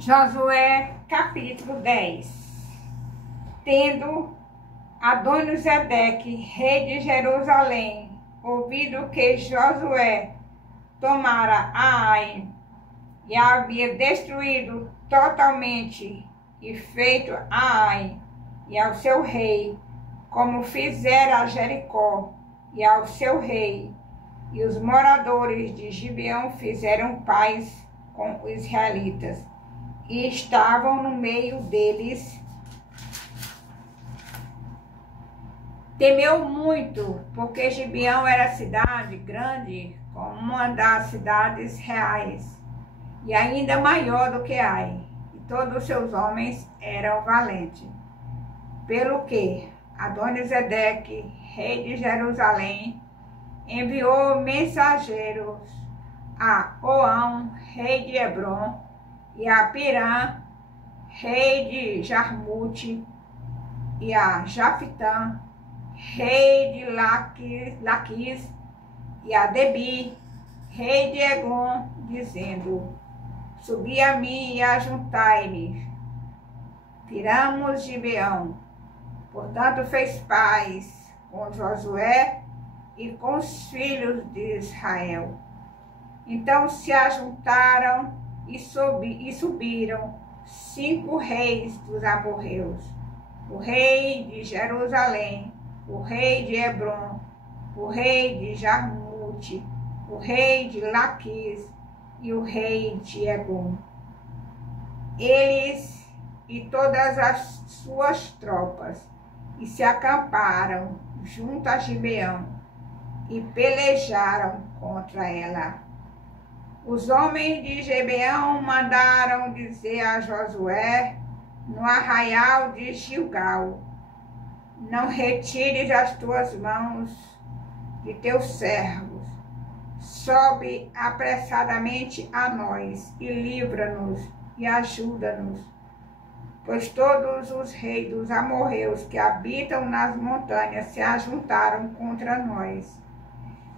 Josué, capítulo 10. Tendo Adoni-Zedeque, rei de Jerusalém, ouvido que Josué tomara a Ai e a havia destruído totalmente, e feito a Ai e ao seu rei, como fizera a Jericó e ao seu rei, e os moradores de Gibeão fizeram paz com os israelitas, e estavam no meio deles. Temeu muito, porque Gibeão era cidade grande, como uma das cidades reais, e ainda maior do que Ai, e todos os seus homens eram valentes. Pelo que Adoni-Zedeque, rei de Jerusalém, enviou mensageiros a Oão, rei de Hebrom, e a Pirã, rei de Jarmute, e a Jafitã, rei de Laquis, e a Debi, rei de Eglon, dizendo: subi a mim e ajuntai-me, tiramos Gibeão. Portanto fez paz com Josué e com os filhos de Israel. Então se ajuntaram e subiram 5 reis dos amorreus: o rei de Jerusalém, o rei de Hebrom, o rei de Jarmute, o rei de Laquis e o rei de Eglon. Eles e todas as suas tropas, e se acamparam junto a Gibeão, e pelejaram contra ela. Os homens de Gibeão mandaram dizer a Josué no arraial de Gilgal: não retires as tuas mãos de teus servos, sobe apressadamente a nós e livra-nos e ajuda-nos, pois todos os reis dos amorreus que habitam nas montanhas se ajuntaram contra nós.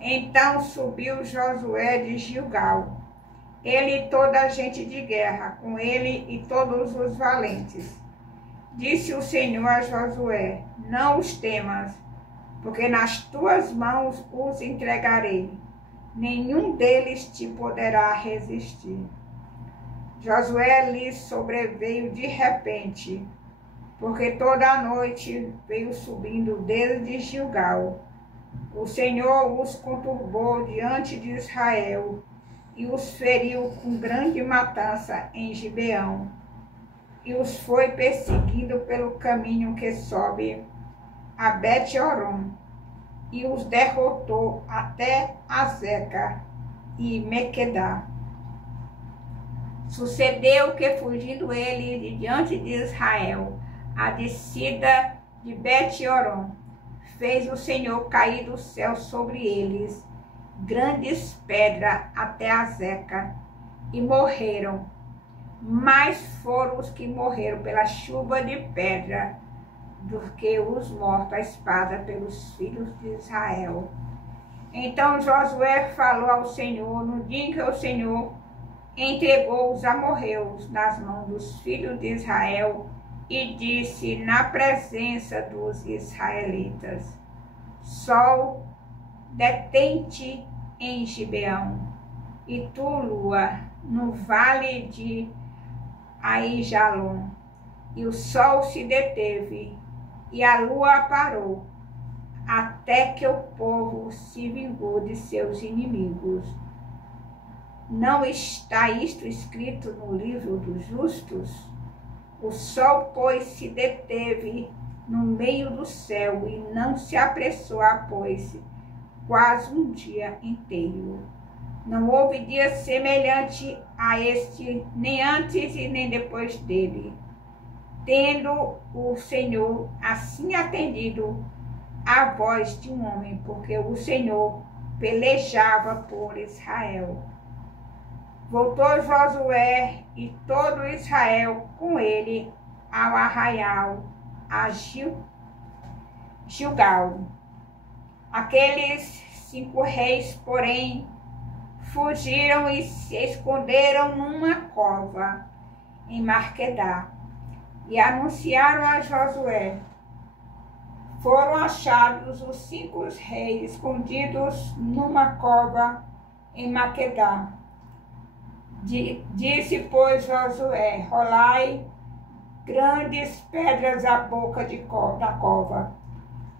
Então subiu Josué de Gilgal, ele e toda a gente de guerra, com ele e todos os valentes. Disse o Senhor a Josué: não os temas, porque nas tuas mãos os entregarei. Nenhum deles te poderá resistir. Josué lhes sobreveio de repente, porque toda a noite veio subindo desde Gilgal. O Senhor os conturbou diante de Israel e os feriu com grande matança em Gibeão, e os foi perseguindo pelo caminho que sobe a Bet-Horon, e os derrotou até Azeca e Mequedá. Sucedeu que, fugindo ele de diante de Israel, a descida de Bet-Horon, fez o Senhor cair do céu sobre eles grandes pedras até Azeca, e morreram. Mais foram os que morreram pela chuva de pedra do que os mortos à espada pelos filhos de Israel. Então Josué falou ao Senhor no dia em que o Senhor entregou os amorreus nas mãos dos filhos de Israel, e disse na presença dos israelitas: sol, detém-te em Gibeão, e tu, lua, no vale de Aijalon. E o sol se deteve, e a lua parou, até que o povo se vingou de seus inimigos. Não está isto escrito no livro dos justos? O sol, pois, se deteve no meio do céu, e não se apressou a pôr-se quase um dia inteiro. Não houve dia semelhante a este, nem antes e nem depois dele, tendo o Senhor assim atendido à voz de um homem, porque o Senhor pelejava por Israel. Voltou Josué e todo Israel com ele ao arraial a Gilgal. Aqueles 5 reis, porém, fugiram e se esconderam numa cova, em Maquedá, e anunciaram a Josué: foram achados os 5 reis escondidos numa cova em Maquedá. Disse, pois, Josué: rolai grandes pedras à boca da cova,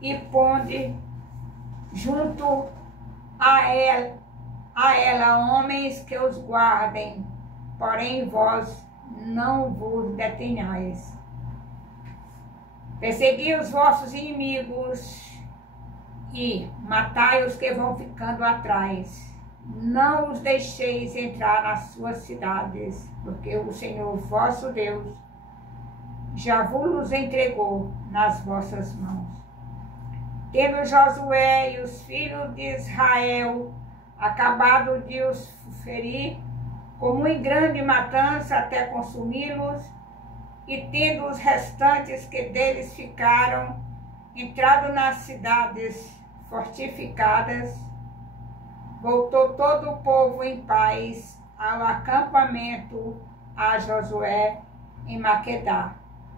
e ponde junto a ela homens que os guardem, porém vós não vos detenhais. Persegui os vossos inimigos e matai os que vão ficando atrás. Não os deixeis entrar nas suas cidades, porque o Senhor vosso Deus já vos entregou nas vossas mãos. Tendo Josué e os filhos de Israel acabado de os ferir, com muito grande matança até consumi-los, e tendo os restantes que deles ficaram entrado nas cidades fortificadas, voltou todo o povo em paz ao acampamento a Josué em Maquedá,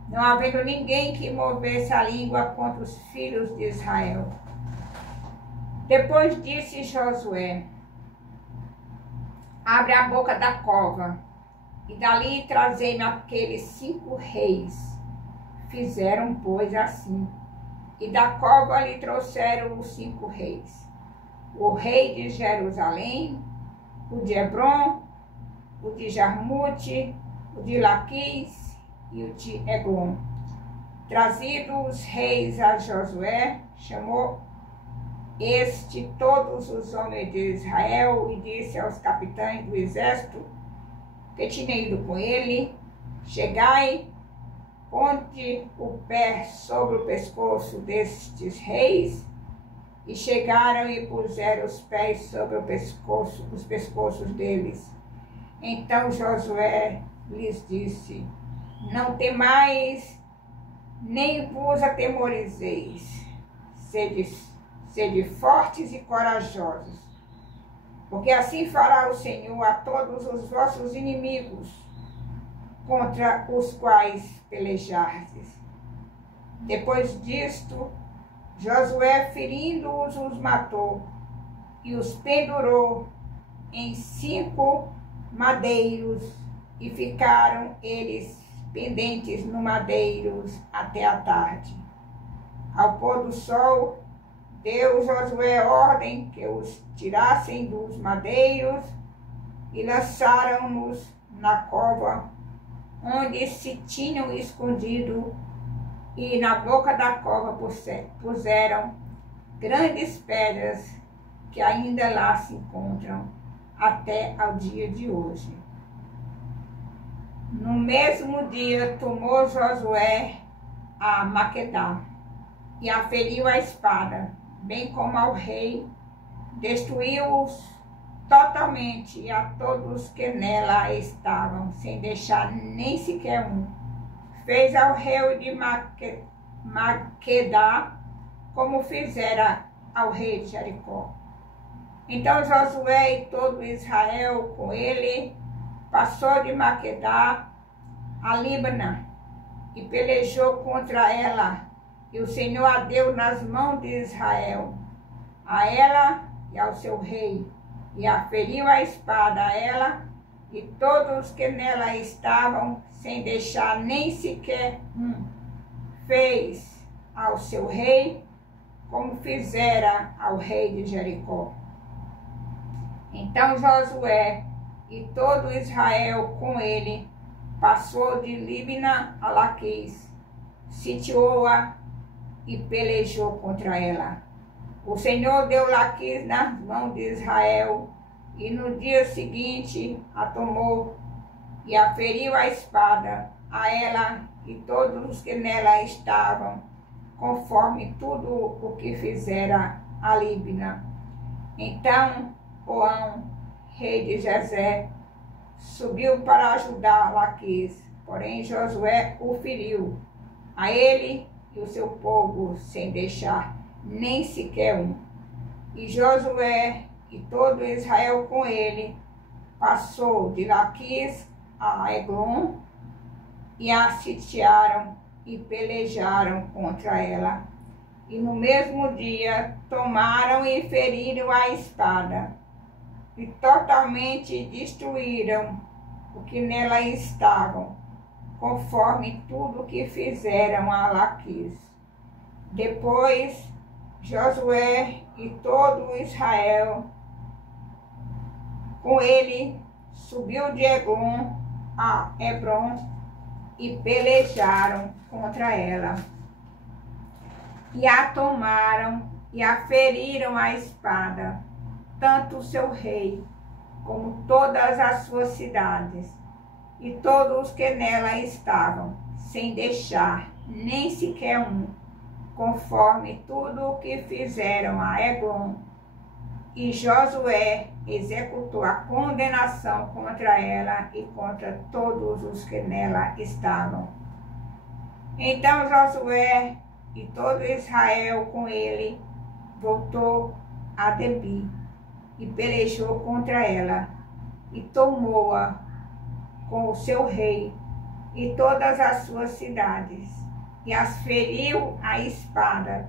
não havendo ninguém que movesse a língua contra os filhos de Israel. Depois disse Josué: abre a boca da cova, e dali trazei-me aqueles 5 reis. Fizeram, pois, assim, e da cova lhe trouxeram os 5 reis: o rei de Jerusalém, o de Hebron, o de Jarmute, o de Laquis e o de Eglon. Trazidos os reis a Josué, chamou este todos os homens de Israel e disse aos capitães do exército que tinham ido com ele: chegai, ponte o pé sobre o pescoço destes reis. E chegaram e puseram os pés sobre os pescoços deles. Então Josué lhes disse: não temais, nem vos atemorizeis. Sede fortes e corajosos, porque assim fará o Senhor a todos os vossos inimigos, contra os quais pelejardes. Depois disto, Josué, ferindo-os, os matou e os pendurou em 5 madeiros, e ficaram eles pendentes no madeiros até a tarde. Ao pôr do sol, deu Josué ordem que os tirassem dos madeiros e lançaram-nos na cova onde se tinham escondido, e na boca da cova puseram grandes pedras que ainda lá se encontram até ao dia de hoje. No mesmo dia tomou Josué a Maquedá e a feriu a espada, bem como ao rei, destruiu-os totalmente e a todos que nela estavam, sem deixar nem sequer um. Fez ao rei de Maquedá como fizera ao rei de Jericó. Então Josué e todo Israel com ele passou de Maquedá a Líbana e pelejou contra ela, e o Senhor a deu nas mãos de Israel, a ela e ao seu rei, e a feriu a espada a ela e todos que nela estavam, sem deixar nem sequer um. Fez ao seu rei como fizera ao rei de Jericó. Então Josué e todo Israel com ele passou de Líbina a Laquis, sitiou-a e pelejou contra ela. O Senhor deu Laquis nas mãos de Israel, e no dia seguinte a tomou e a feriu a espada a ela e todos os que nela estavam, conforme tudo o que fizera a Líbina. Então Oão, rei de Jezé, subiu para ajudar Laquis, porém Josué o feriu, a ele e o seu povo, sem deixar nem sequer um. E Josué e todo Israel com ele passou de Laquis a Eglon, e a sitiaram e pelejaram contra ela. E no mesmo dia tomaram e feriram a espada, e totalmente destruíram o que nela estavam, conforme tudo que fizeram a Laquis. Depois Josué e todo Israel com ele subiu de Eglon a Hebron e pelejaram contra ela. E a tomaram e a feriram a espada, tanto o seu rei como todas as suas cidades e todos os que nela estavam, sem deixar nem sequer um, conforme tudo o que fizeram a Eglon. E Josué executou a condenação contra ela e contra todos os que nela estavam. Então Josué e todo Israel com ele voltou a Debi e pelejou contra ela e tomou-a com o seu rei e todas as suas cidades e as feriu a espada,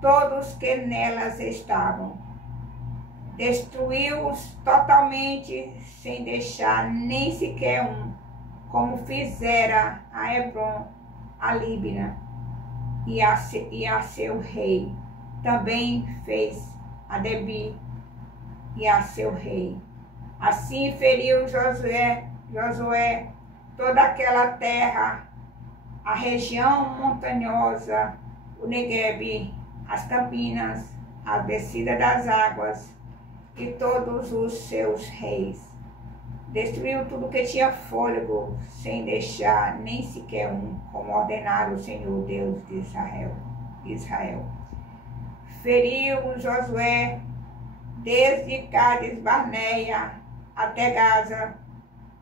todos que nelas estavam. Destruiu-os totalmente, sem deixar nem sequer um, como fizera a Hebron, a Líbina, e a seu rei. Também fez a Debi e a seu rei. Assim feriu Josué toda aquela terra, a região montanhosa, o Neguebe, as campinas, a descida das águas, e todos os seus reis. Destruiu tudo que tinha fôlego, sem deixar nem sequer um, como ordenara o Senhor Deus de Israel. Feriu Josué desde Cádiz Barneia até Gaza,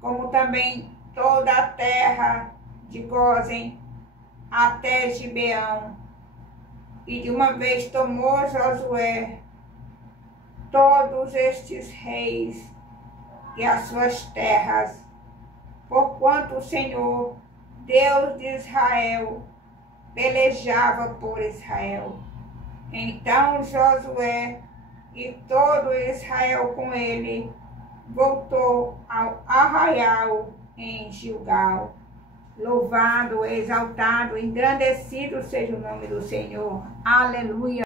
como também toda a terra de Gósen até Gibeão. E de uma vez tomou Josué todos estes reis e as suas terras, porquanto o Senhor, Deus de Israel, pelejava por Israel. Então Josué e todo Israel com ele voltou ao arraial em Gilgal. Louvado, exaltado, engrandecido seja o nome do Senhor. Aleluia.